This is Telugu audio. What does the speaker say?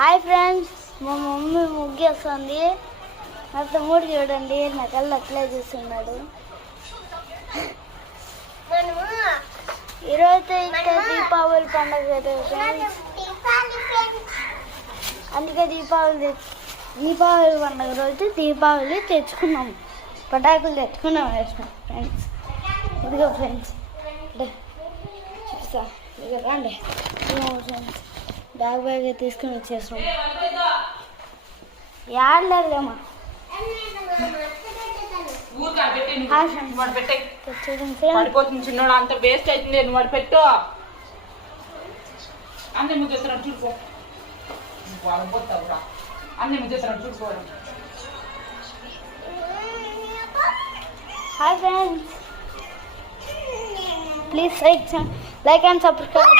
హాయ్ ఫ్రెండ్స్, మా మమ్మీ ముగ్గేస్తుంది. నా తమ్ముడు చూడండి నా కళ్ళు అట్లే చూస్తున్నాడు. ఈరోజు ఇంకా దీపావళి పండుగ కదా ఫ్రెండ్స్, అందుకే దీపావళి పండుగ రోజు దీపావళి తెచ్చుకున్నాము, పటాకులు తెచ్చుకున్నాం వేసినాం ఫ్రెండ్స్. ఇదిగో ఫ్రెండ్స్ చూస్తా, ఇక రండి ఫ్రెండ్స్, బ్యాగ్ తీసుకుని వచ్చేసాం. యాడలేదమ్మా చిన్నోడు అంత వేస్ట్ అవుతుంది. నువ్వు వాడు పెట్టు అన్నీ ముద్దేస్తున్నాడు చూడుకో, అన్నీ ముద్దేస్తున్నాడు చూడుకోవడం. Hi friends, please like and subscribe.